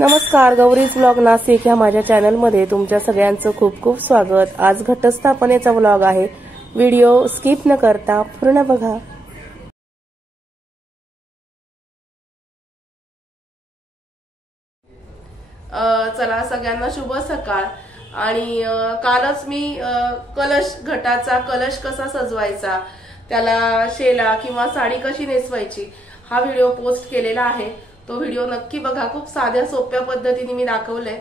नमस्कार, गौरीज व्लॉग नाशिक ह्या माझ्या चॅनलमध्ये तुमच्या सगळ्यांचं खूप खूप स्वागत। आज घटस्थापनेचा व्लॉग आहे। व्हिडिओ स्किप न करता पूर्ण बघा। चला, सगळ्यांना शुभ सकाळ। आणि कालच मी कलश, घटाचा कलश कसा सजवायचा, त्याला शेला किंवा साडी कशी नेसवायची हा व्हिडिओ पोस्ट केलेला आहे। तो व्हिडिओ नक्की बघा। खूप साध्या सोप्या पद्धतीने मी दाखवलंय,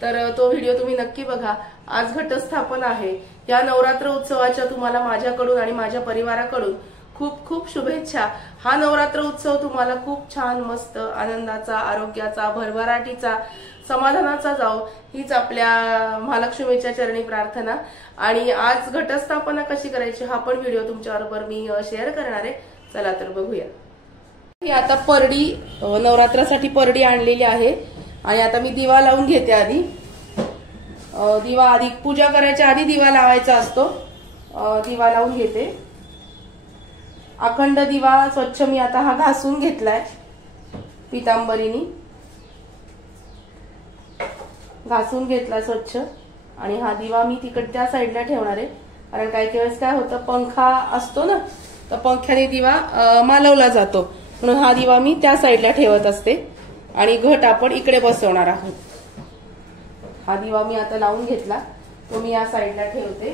तर तो व्हिडिओ तुम्ही नक्की बघा। आज घटस्थापन आहे। या नवरात्र उत्सवाच्या तुम्हाला माझ्याकडून आणि माझ्या परिवाराकडून खूप खूप शुभेच्छा। हा नवरात्र उत्सव तुम्हाला खूप छान, मस्त, आनंदाचा, आरोग्याचा, भरभराटीचा, समाधानाचा जाओ, हीच आपल्या महालक्ष्मीच्या चरणी प्रार्थना। आणि आज घटस्थापना कशी करायची हा पण व्हिडिओ तुमच्याबरोबर मी शेअर करणार आहे। चला तर बघूया। आता परडी, नवरात्रासाठी परडी आणलेली आहे आणि आता मी दिवा लावून घेते। आधी दिवा, आधी पूजा करायच्या आधी दिवा लावायचा असतो। दिवा लावून घेते। अखंड दिवा स्वच्छ मी आता हा घासून घेतलाय, पितांबरीनी घासून घेतला स्वच्छ। आणि हा दिवा मी तिकड त्या साईडला ठेवणार आहे, कारण काही वेळेस काय होतं, पंखा असतो ना, तर पंख्याने दिवा मालवला जातो, म्हणून हा दिवा मी त्या साईडला ठेवत असते। आणि घट आपण इकडे बसवणार आहोत। हा दिवा मी आता लावून घेतला, तो मी या साईडला ठेवते।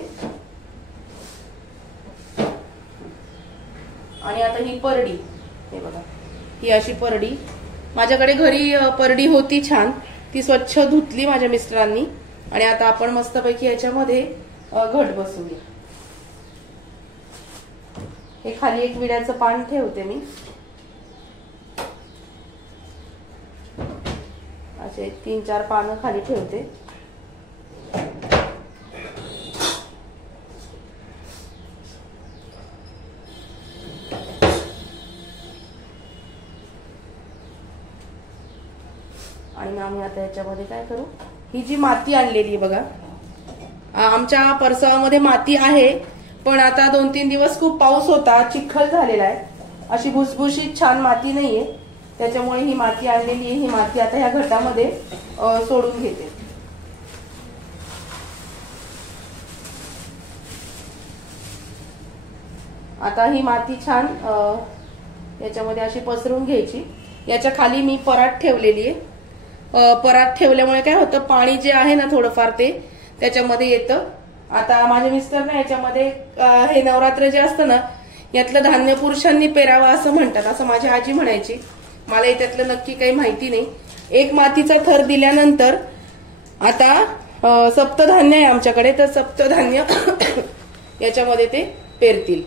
आणि आता ही परडी, हे बघा, ही अशी परडी माझ्याकडे घरी परडी होती छान, ती स्वच्छ धुतली माझ्या मिस्टरांनी। आणि आता आपण मस्तपैकी याच्यामध्ये घट बसवूया। हे खाली एक विड्याचं पान ठेवते मी, असे 3-4 पानं खाली ठेवते। आणि आम्ही आता याच्यामध्ये काय करू, ही जी माती आणलेली बघा, आमच्या परसवामध्ये माती आहे, पण आता 2-3 दिवस खूप पाऊस होता, चिखल झालेला आहे, अशी भुसभुशीत छान माती नाहीये, त्याच्यामुळे ही माती आणलेली आहे। ही माती आता ह्या घटामध्ये सोडून घेते। आता ही माती छान याच्यामध्ये अशी पसरून घ्यायची। याच्या खाली मी परात ठेवलेली आहे। परात ठेवल्यामुळे काय होतं, पाणी जे आहे ना थोडंफार ते त्याच्यामध्ये येतं। आता माझे मिस्टर ना याच्यामध्ये हे नवरात्र जे असतं ना, यातलं धान्य पुरुषांनी पेरावं असं म्हणतात, असं माझी आजी म्हणायची। मला त्यातलं नक्की काही माहिती नाही। एक मातीचा थर दिल्यानंतर आता सप्तधान्य आहे आमच्याकडे, तर सप्तधान्य याच्यामध्ये ते पेरतील।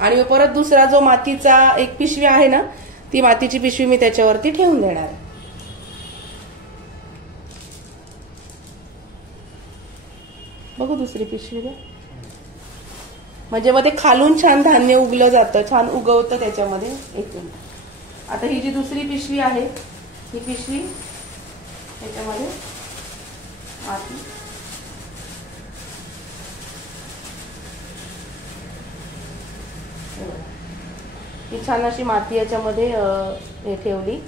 आणि परत दुसरा जो मातीचा एक पिशवी आहे ना, ती मातीची पिशवी मी त्याच्यावरती ठेवून देणार आहे। बघू दुसरी पिशवी द्या, म्हणजे मध्ये खालून छान धान्य उगलं जातं, छान उगवतं त्याच्यामध्ये। एक मिनिट, आता ही जी दुसरी पिशवी आहे, ही पिशवी त्याच्यामध्ये माती, ही छान अशी माती याच्यामध्ये हे ठेवली।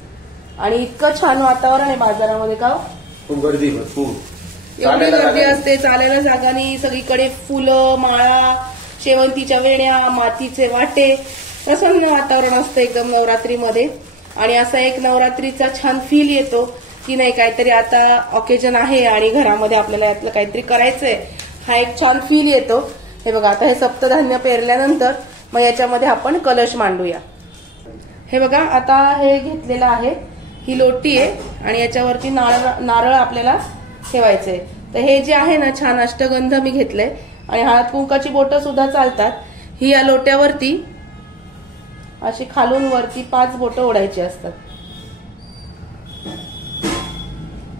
आणि इतकं छान वातावरण आहे बाजारामध्ये, का गर्दी भरपूर, एवढी गर्दी असते, चालायला जागा नाही, सगळीकडे फुलं, माळा, शेवंतीच्या वेण्या, मातीचे वाटे, प्रसन्न वातावरण असतं एकदम नवरात्रीमध्ये। आणि असा एक नवरात्रीचा छान फील येतो की नाही, काहीतरी आता ऑकेजन आहे आणि घरामध्ये आपल्याला यातलं काहीतरी करायचंय, हा एक छान फील येतो। हे बघा, आता हे सप्तधान्य पेरल्यानंतर मग याच्यामध्ये आपण कलश मांडूया। हे बघा, आता हे घेतलेलं आहे, ही लोटी आहे आणि याच्यावरती नारळ आपल्याला ठेवायचंय। तर हे जे आहे ना, छान अष्टगंध मी घेतलंय आणि हळद कुंकाची बोटं सुद्धा चालतात। ही या लोट्यावरती अशी खालून वरती 5 बोटं ओढायची असतात।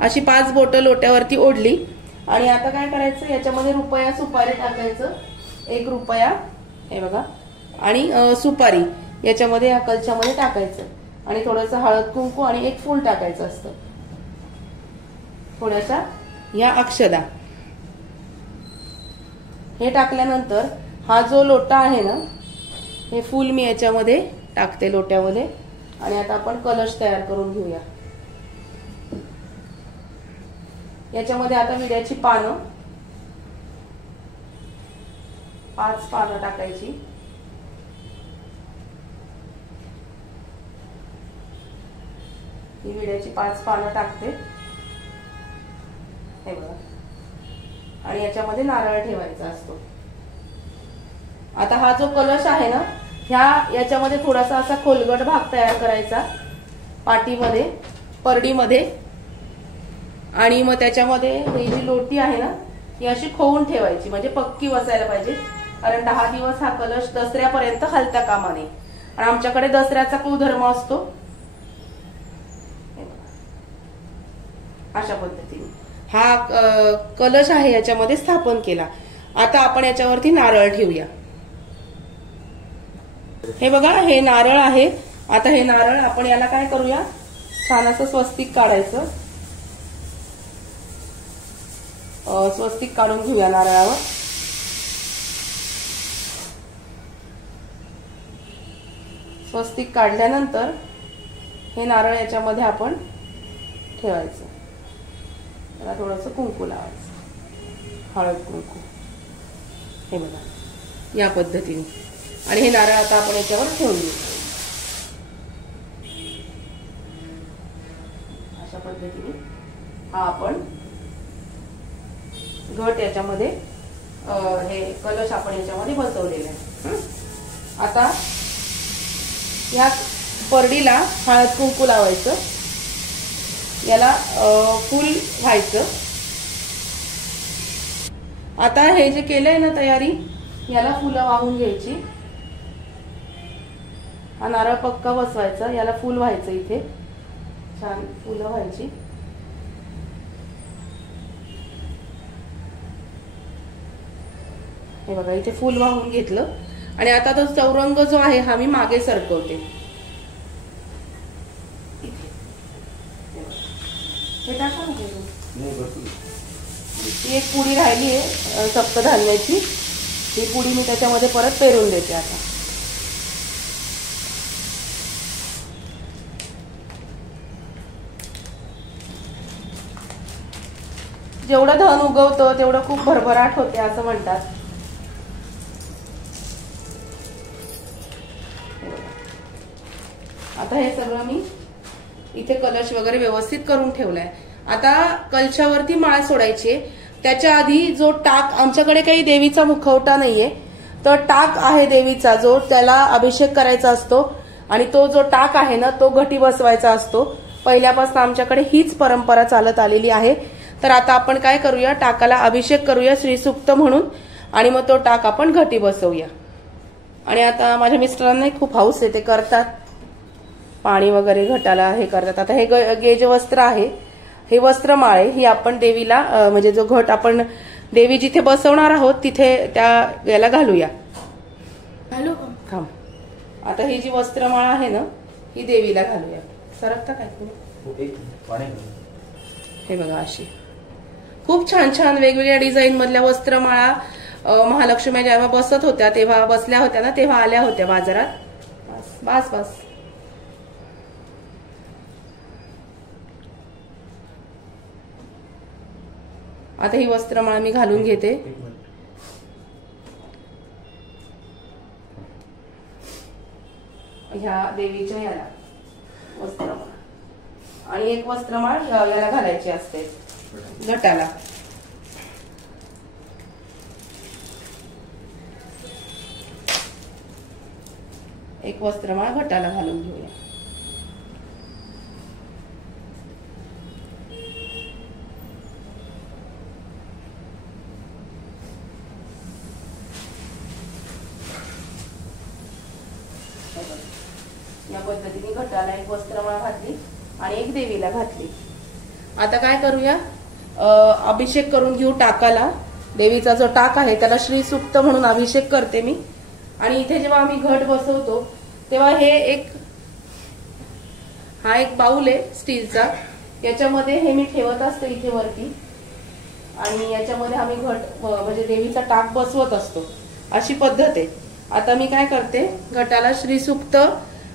अशी 5 बोटं लोट्यावरती ओढली। आणि आता काय करायचं, याच्यामध्ये रुपया सुपारी टाकायचं, 1 रुपया, हे बघा, आणि सुपारी याच्यामध्ये या कलशामध्ये टाकायचं। आणि थोडंसं हळद कुंकू आणि 1 फूल टाकायचं असतं, थोड्याशा या अक्षदा। हे टाकल्यानंतर हा जो लोटा आहे ना, हे फूल मी याच्यामध्ये टाकते लोट्यामध्ये। आणि आता आपण कलश तयार करून घेऊया। याच्यामध्ये आता विड्याची पानं 5 पानं टाकायची. ही विड्याची 5 पानं टाकते हे बघा. आणि याच्यामध्ये नारळ ठेवायचा असतो. आता हा जो कलश आहे ना, याच्यामध्ये थोडासा असा खोलगट भाग तयार करायचा पाटीमध्ये, परडीमध्ये. आणि मग त्याच्यामध्ये ही जी लोटी आहे ना, ही अशी खोवून ठेवायची, म्हणजे पक्की बसायला पाहिजे. कारण 10 दिवस हा कलश दसऱ्यापर्यंत हलता कामा नये. आणि आमच्याकडे दसऱ्याचा कुळधर्म असतो. अशा पद्धतीने हा कलश आहे याच्यामध्ये स्थापन केला. आता आपण याच्यावरती नारळ ठेवूया. हे बघा, हे नारळ आहे. आता हे नारळ आपण याला काय करूया, छान असं स्वस्तिक काढायचं. स्वस्तिक काढून घेऊया नारळावर. स्वस्तिक काढल्यानंतर हे नारळ याच्यामध्ये आपण ठेवायचं. त्याला थोडंसं कुंकू लावायचं, हळद कुंकू. हे बघा या पद्धतीने. आणि हे नारळ आता आपण याच्यावर ठेवून देऊ. अशा पद्धतीने हा आपण घट याच्यामध्ये हे कलश आपण याच्यामध्ये बसवलेला आहे. आता या परडीला हळद कुंकू लावायचं, याला फुल व्हायचं. आता हे जे केलंय ना तयारी, याला फुलं वाहून घ्यायची. हा नारळ पक्का बसवायचा, याला फुल व्हायचं. इथे छान फुलं व्हायची. हे बघा इथे फुल वाहून घेतलं. आणि आता तो चौरंग जो आहे हा मी मागे सरकवते. हे टाका ना. ही एक पुडी राहिली आहे सप्तधान्याची, ही पुडी मी त्याच्यामध्ये परत पेरून देते. आता जेवढं धन उगवतं तेवढं खूप भरभराट होते असं म्हणतात. आता हे सगळं मी इथे कलश वगैरे व्यवस्थित करून ठेवलाय. आता कलशावरती माळ सोडायची. त्याच्या आधी जो टाक, आमच्याकडे काही देवीचा मुखवटा नाहीये, तर टाक आहे देवीचा, जो त्याला अभिषेक करायचा असतो. आणि तो जो टाक आहे ना, तो घटी बसवायचा असतो. पहिल्यापासून आमच्याकडे हीच परंपरा चालत आलेली आहे. तर आता आपण काय करूया, टाकाला अभिषेक करूया श्रीसूक्त म्हणून. आणि मग तो टाक आपण घटी बसवूया. आणि आता माझ्या मिस्टरांना खूप हौस आहे, ते करतात, पाणी वगैरे घटाला हे करतात. आता हे गेज वस्त्र आहे, हे वस्त्रमाळ आहे, ही आपण देवीला म्हणजे जो घट आपण देवी जिथे बसवणार आहोत तिथे त्या याला घालूया. थांब. आता ही जी वस्त्रमाळ आहे ना, ही देवीला घालूया. सरकता काय हे बघा, अशी खूप छान छान वेगवेगळ्या डिझाईन मधल्या वस्त्रमाळा महालक्ष्मी जेव्हा बसत होत्या, तेव्हा बसल्या होत्या ना, तेव्हा आल्या होत्या बाजारात. बस बस. आता ही वस्त्रमाळा मी घालून घेते. ह्या देवीच्या याला वस्त्रमाळ, आणि एक वस्त्रमाळ याला घालायची असते घटाला. एक वस्त्रमाळ घटाला घालून घेऊया. या पद्धतीने घटाला एक वस्त्रमाळ घातली आणि एक देवीला घातली. आता काय करूया, अभिषेक करून घेऊ टाकाला. देवीचा जो टाक आहे त्याला श्रीसूक्त म्हणून अभिषेक करते मी. आणि इथे जेव्हा आम्ही घट बसवतो तेव्हा हा एक बाऊल आहे स्टीलचा, याच्यामध्ये हे मी ठेवत असतो इथे वरती. आणि याच्यामध्ये आम्ही घट म्हणजे देवीचा टाक बसवत असतो, अशी पद्धत आहे. आता मी काय करते, घटाला श्रीसूक्त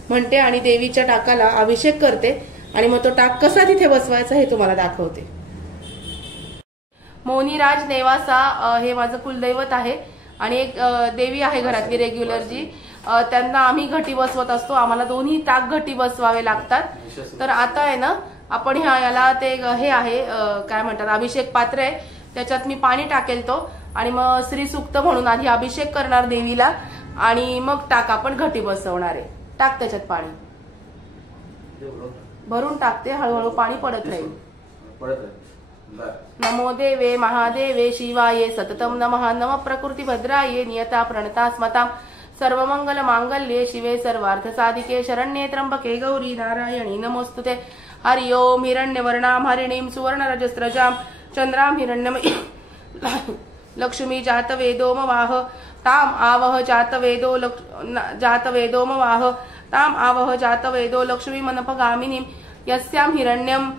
म्हणते आणि देवीच्या टाकाला अभिषेक करते. आणि मग तो टाक कसा तिथे बसवायचा हे तुम्हाला दाखवते. मोनीराज नेवासा हे माझं कुलदैवत आहे आणि एक देवी आहे घरातली रेग्युलर जी, त्यांना आम्ही घटी बसवत असतो. आम्हाला दोन्ही टाक घटी बसवावे लागतात. तर आता आहे ना आपण याला ते हे आहे काय म्हणतात अभिषेक पात्र आहे, त्याच्यात मी पाणी टाकेल तो आणि मग श्री सूक्त म्हणून आधी अभिषेक करणार देवीला आणि मग टाक आपण घटी बसवणार आहे. टाक त्याच्यात पाणी भरून टाकते, हळूहळू पाणी पडत राहील. नमो देवे महादेवे शिवाये सततम नमः. नम प्रकृती भद्राये नियता प्रणता स्मता. सर्व मंगल मांगल्ये शिवे सर्वार्थ साधिके शरण्ये त्र्यंबके गौरी नारायणी नमोस्तुते. हरि ओम. हिरण्यवर्णाम हरिणीम सुवर्णरजस्रजाम चंद्राम हिरण्यमयी लक्ष्मी जातवेदोमवाह ताम आवह जातवेदोमवाह ताम आवह जातवेदो लक्ष्मी मनपगामिनीं यस्याम हिरण्यम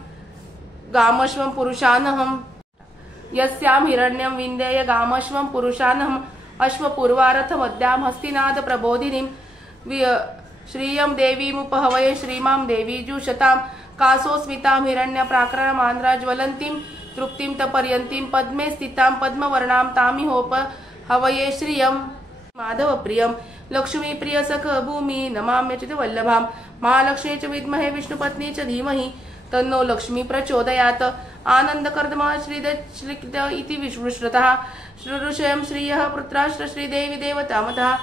गामश्वं पुरुषानहम् यस्याम हिरण्यम विन्देय गामश्वं पुरुषानहम् अश्वपूर्वारथ मध्याम हस्तिनाद प्रबोधिनीं श्रियं देवीमुपहवये श्रीमां देवी जुषतां कासोस्मितां हिरण्य प्राक्रामान्द्रा ज्वलन्तीं तृप्तिं तपर्यन्तीं पद्मे स्थितां पद्मवर्णां तामिहोप हवये श्रियं माधव प्रियं लक्ष्मी प्रिय सख भूमि नमाम्यच्युत वल्लभां महालक्ष्मी च विद्महे विष्णुपत्नी च धीमहि तन्नो लक्ष्मी प्रचोदयात्. आनंद कर्दम श्रीद इति विश्रुतः ऋषयं श्रियः पुत्राश्र श्रीदेवी देवतामतः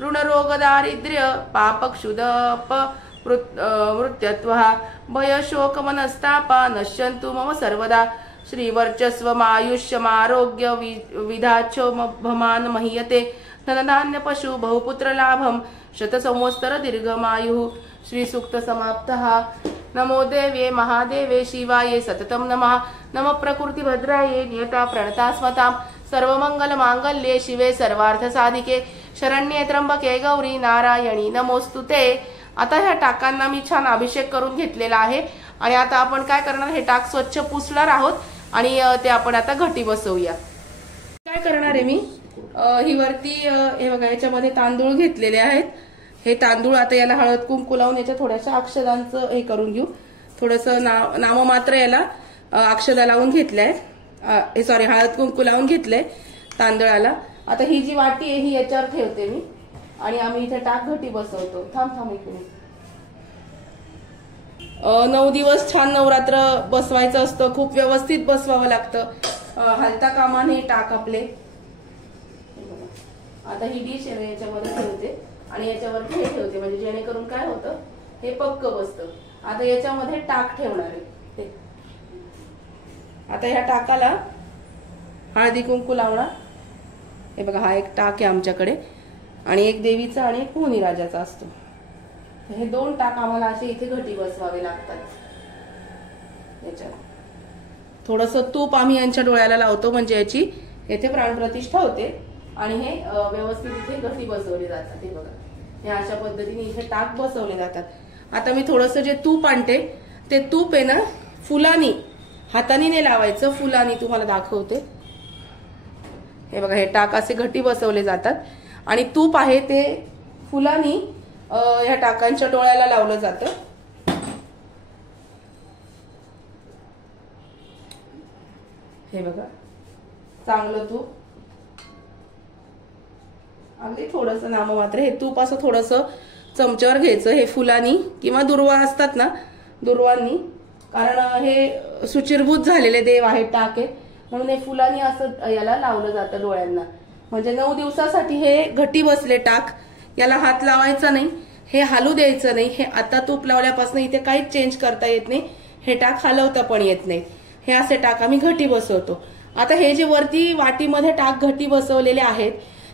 ऋणरोग दारिद्र्य पापक्षुदप मृत्यत्वः भय शोक मनस्तापा नश्यन्तु मम सर्वदा. श्रीवर्चस्वमायुष्यमारोग्य विधाच्छोभमान मह्यते धनधान्य पशु बहुपुत्र लाभम शतसंवत्सर दीर्घमायुः. श्री सूक्त समाप्तः. नमो देवे महादेवे शिवाये सततम नमः. नम प्रकृती भद्राये नियता प्रणता स्मतां. सर्वमंगल मांगल्ये शिवे सर्वार्थ साधिके शरण्ये त्र्यंबके गौरी नारायणी नमोस्तुते. आता ह्या टाकांना मी छान अभिषेक करून घेतलेला आहे आणि आता आपण काय करणार, हे टाक स्वच्छ पुसणार आहोत आणि ते आपण आता घटी बसवूया. काय करणार आहे मी, ही वरती हे बघा याच्यामध्ये तांदूळ घेतलेले आहेत. हे तांदूळ आता याला हळद कुंकू लावून याच्या थोड्याशा अक्षदांचं हे करून घेऊ. थोडंसं नाममात्र याला अक्षदा लावून घेतलंय, सॉरी हळद कुंकू लावून घेतलंय तांदळाला. आता ही जी वाटी आहे ही याच्यावर ठेवते मी आणि आम्ही इथे टाक घटी बसवतो. थांब एक मिनिट. 9 दिवस छान नवरात्र बसवायचं असतं, खूप व्यवस्थित बसवावं लागतं, हलता कामा नाही टाक आपले. आता ही डिश आहे याच्यामध्ये ठेवते आणि याच्यावर हे ठेवते म्हणजे जेणेकरून काय होतं हे पक्क बसतं. आता याच्यामध्ये टाक ठेवणार आहे. आता ह्या टाकाला हळदी कुंकू लावणार. हे बघा हा एक टाक आहे आमच्याकडे आणि एक देवीचा आणि एक मोनीराजाचा असतो. हे 2 टाक आम्हाला असे इथे घटी बसवावे लागतात. याच्यात थोडंसं तूप आम्ही यांच्या डोळ्याला लावतो म्हणजे याची येथे प्राणप्रतिष्ठा होते आणि हे व्यवस्थित इथे घटी बसवले जातात. हे बघा हे अशा पद्धतीने इथे टाक बसवले जातात. आता मी थोडंसं जे तूप आणते ते तूप आहे ना फुलानी, हाताने नाही लावायचं, फुलानी तुम्हाला दाखवते. हे बघा हे टाक असे घटी बसवले जातात आणि तूप आहे ते फुलानी ह्या टाकांच्या डोळ्याला लावलं जातं. हे बघा चांगलं तूप, अगदी थोडंसं नाममात्र हे तूप असं थोडंसं चमच्यावर घ्यायचं. हे फुलानी किंवा दुर्वा असतात ना, दुर्वांनी, कारण हे सुचिरभूत झालेले देव आहेत टाक आहे म्हणून हे फुलानी असं याला लावलं जातं डोळ्यांना. म्हणजे 9 दिवसासाठी हे घटी बसले टाक, याला हात लावायचा नाही, हे हलू द्यायचं नाही. हे आता तूप लावल्यापासून इथे काहीच चेंज करता येत नाही, हे टाक हलवता पण येत नाही. हे असे टाक आम्ही घटी बसवतो. आता हे जे वरती वाटीमध्ये टाक घटी बसवलेले आहेत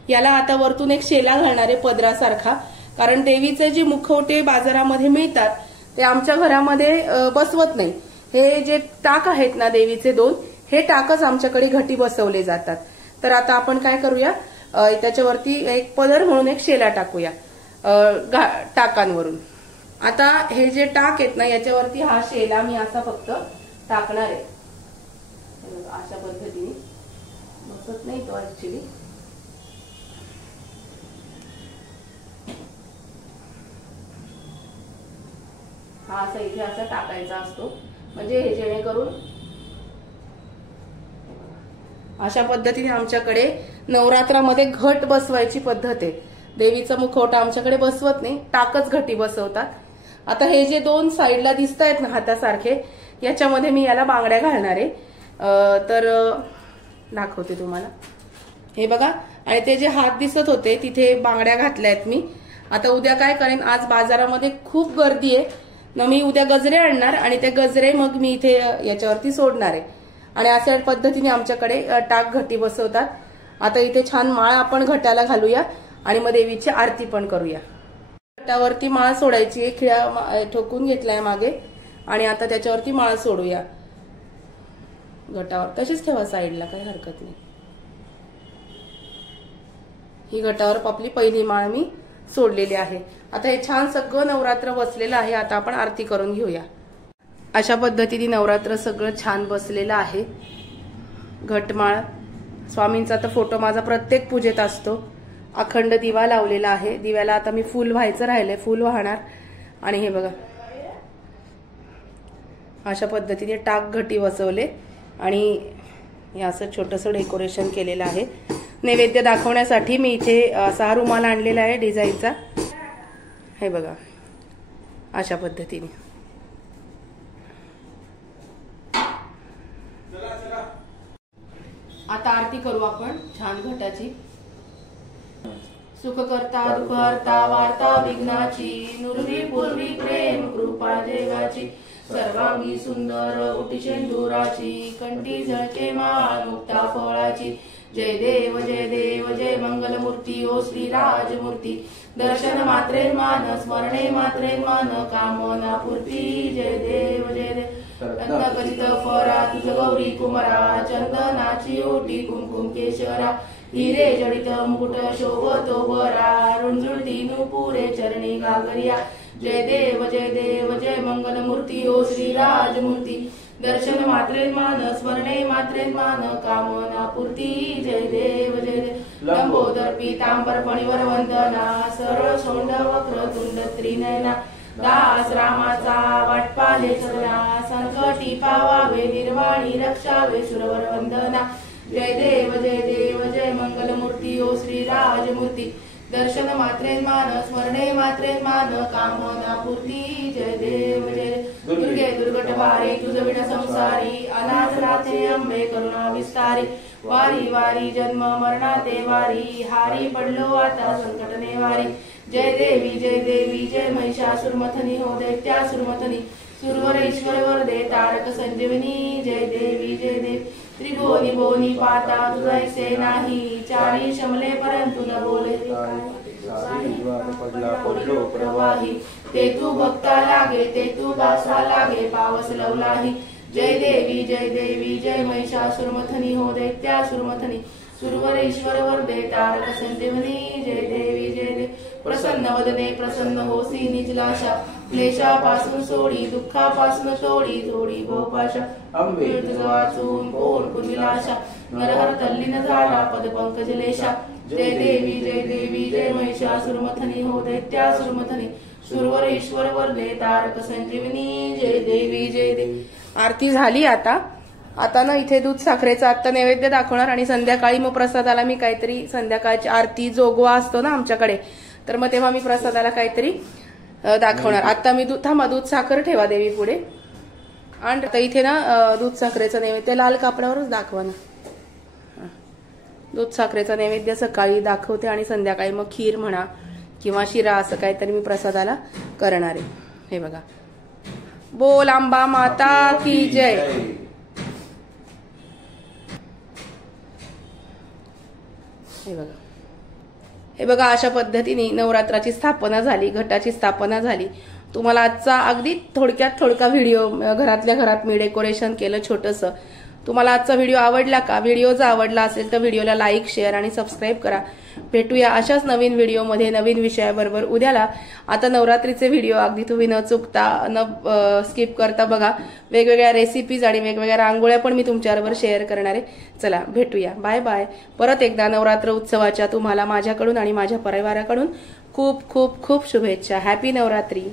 याला आता वरतून एक शेला घालणार आहे पदरासारखा, कारण देवीचे जे मुखवटे बाजारामध्ये मिळतात ते आमच्या घरामध्ये बसवत नाही. हे जे टाक आहेत ना देवीचे 2, हे टाकच आमच्याकडे घटी बसवले जातात. तर आता आपण काय करूया, त्याच्यावरती एक पदर म्हणून एक शेला टाकूया टाकांवरून. आता हे जे टाक आहेत ना याच्यावरती हा शेला मी असा फक्त टाकणार आहे. अशा पद्धतीने बसत नाही तो ऍक्च्युली. हा असा इथे असा टाकायचा असतो म्हणजे हे जेणेकरून अशा पद्धतीने आमच्याकडे नवरात्रामध्ये घट बसवायची पद्धत आहे. देवीचा मुखवटा आमच्याकडे बसवत नाही, टाकच घटी बसवतात. आता हे जे 2 साईडला दिसत आहेत ना हातासारखे, याच्यामध्ये मी याला बांगड्या घालणार आहे. तर दाखवते तुम्हाला, हे बघा. आणि ते जे हात दिसत होते तिथे बांगड्या घातल्या आहेत मी. आता उद्या काय करेन, आज बाजारामध्ये खूप गर्दी आहे ना, मी उद्या गजरे आणणार आणि ते गजरे मग मी इथे याच्यावरती सोडणार आहे. आणि अशा पद्धतीने आमच्याकडे टाक घटी बसवतात. आता इथे छान माळ आपण घट्याला घालूया आणि मग देवीची आरती पण करूया. घटावरती माळ सोडायची आहे, खिळा ठोकून घेतलाय मागे आणि आता त्याच्यावरती माळ सोडूया. घटावर तशीच ठेवा साईडला, काही हरकत नाही. ही घटावर आपली पहिली माळ मी सोडलेली आहे. आता हे छान सगळं नवरात्र बसलेलं आहे. आता आपण आरती करून घेऊया. अशा पद्धतीने नवरात्र सगळं छान बसलेलं आहे. घटमाळ स्वामींचा तर फोटो माझा प्रत्येक पूजेत असतो. अखंड दिवा लावलेला आहे. दिव्याला आता मी फुल व्हायचं राहिलंय, फुल वाहणार. आणि हे बघा अशा पद्धतीने टाक घटी बसवले आणि हे असं छोटंसं डेकोरेशन केलेलं आहे. नैवेद्य दाखवण्यासाठी मी इथे असा रुमाल आणलेला आहे डिझाईनचा. हे बघा अशा पद्धतीने. आता आरती करू आपण छान घटाची. सुख करता दुःख हरता वार्ता विघ्नाची, नुरवी पूर्वी प्रेम कृपा देवाची, सर्वांगी सुंदर उटी शेंदुराची, कंठी झळके माळ मुक्ता फळाची. जय देव जय देव जय मंगलमूर्ती ओ श्री राजमूर्ती, दर्शन मात्रे मान स्मरणे मात्रे मान, कामना पूर्ती. जय देव जय देव कथित फरा तुझ गौरी कुमारा, चंदनाची ओटी कुमकुम केशरा, हिरे जडित मुकुट शोभतो बरा, रुंजुळती नुपुरे चरणी गागरिया. जय देव जय मंगलमूर्ती ओ श्री राजमूर्ती, दर्शन मात्रे मान स्मरणे मात्रे मान, कामना पूर्ती. जय देव जय देव लंबोदर पीतांबर फणीवर वंदना, सरळ सोंड वक्र तुंड त्रिनयना, दास रामाचा वाटपाले सगळा, संकटी पावावे निर्वाणी रक्षावे सुरवर वंदना. जय देव जय मंगलमूर्ती ओ श्री राजमूर्ती, दर्शन मात्रे मान स्मरणे मात्रे मान, कामना पूर्ती. जय देव जय दुर्गे दुर्गट वारी तुझ विण संसारी, अनाथ नाथे अंबे करुणा विस्तारी, वारी वारी जन्म मरणाते वारी, हारी पडलो आता संकट नेवारी. जय देवी जय महिषासुरमथनी हो दैत्यासुरमथनी, सुरवर ईश्वर वरदे तारक संजीवनी. जय देवी त्रिभुवनी भुवनी पाता तुझैसे नाही, चारी शमले परंतु न बोले प्रवाही, ते तू भक्ता लागे ते तू दासा लागे पावस लवलाही. जय देवी जय महिषासुरमथनी हो दैत्यासुरमथनी, सुरवर ईश्वर वरदे तारक संजीवनी. जय देवी प्रसन्न वदने प्रसन्न होसी निजलाशा, क्लेशापासून सोडी दुःखापासून तोडी जोडी गोपाशा, अंबे तुझ वाचून कोण कुमिलाशा, नरहर तल्लीन झाला पद पंकजलेशा. जय देवी जय महिषासुरमथनी हो दैत्यासुरमथनी, सुरवर ईश्वर वरदे तारक संजीवनी. जय देवी. आरती झाली. आता ना इथे दूध साखरेचा आता नैवेद्य दाखवणार आणि संध्याकाळी मग प्रसादाला मी काहीतरी, संध्याकाळची आरती जोगवा असतो ना आमच्याकडे, तर मग तेव्हा मी प्रसादाला काहीतरी दाखवणार. आता मी दूध साखर ठेवा देवी पुढे. आणि आता इथे ना दूध साखरेचा नैवेद्य लाल कापडावरच दाखवा ना. दूध साखरेचा नैवेद्य सकाळी दाखवते आणि संध्याकाळी मग खीर म्हणा किंवा शिरा असं काहीतरी मी प्रसादाला करणार आहे. हे बघा. बोल अंबा माता की जय. हे बघा अशा पद्धतीने नवरात्राची स्थापना झाली, घटाची स्थापना झाली. तुम्हाला आजचा अगदी थोडका व्हिडिओ घरातल्या घरात मी डेकोरेशन केलं छोटंसं. तुम्हाला आजचा व्हिडिओ आवडला का? व्हिडिओ जर आवडला असेल तर व्हिडिओला लाईक शेअर आणि सबस्क्राईब करा. भेटूया अशाच नवीन व्हिडिओमध्ये नवीन विषयाबरोबर उद्याला. आता नवरात्रीचे व्हिडिओ अगदी तुम्ही न चुकता न स्किप करता बघा. वेगवेगळ्या रेसिपीज आणि वेगवेगळ्या रांगोळ्या पण मी तुमच्याबरोबर शेअर करणार आहे. चला भेटूया. Bye bye. परत एकदा नवरात्र उत्सवाच्या तुम्हाला माझ्याकडून आणि माझ्या परिवाराकडून खूप खूप खूप शुभेच्छा. हॅपी नवरात्री.